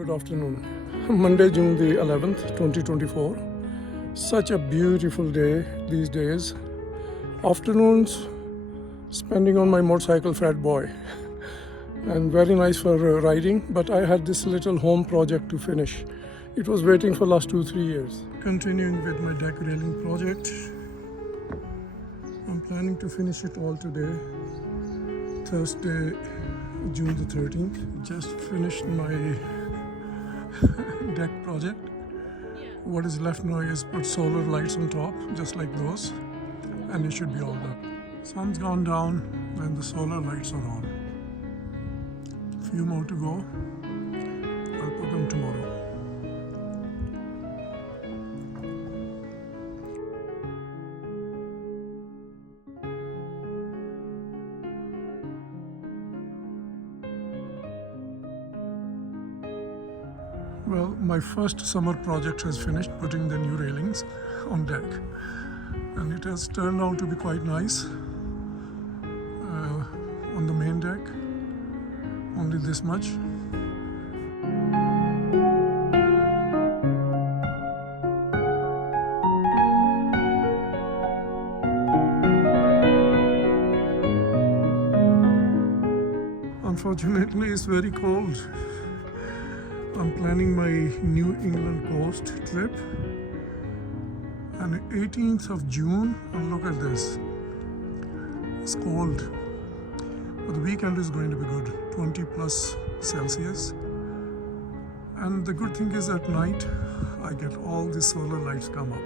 Good afternoon. Monday, June the 11th, 2024. Such a beautiful day these days. Afternoons spending on my motorcycle Fat Boy. And very nice for riding, but I had this little home project to finish. It was waiting for last 2-3 years. Continuing with my deck railing project. I'm planning to finish it all today, Thursday, June the 13th. Just finished my deck project. What is left now is put solar lights on top, just like those, and it should be all done. Sun's gone down and the solar lights are on. Few more to go. I'll put them tomorrow. Well, my first summer project has finished, putting the new railings on deck, and it has turned out to be quite nice. On the main deck, only this much. Unfortunately, it's very cold. I'm planning my New England coast trip, and 18th of June, and look at this, it's cold, but the weekend is going to be good, 20 plus Celsius, and the good thing is at night I get all the solar lights come up.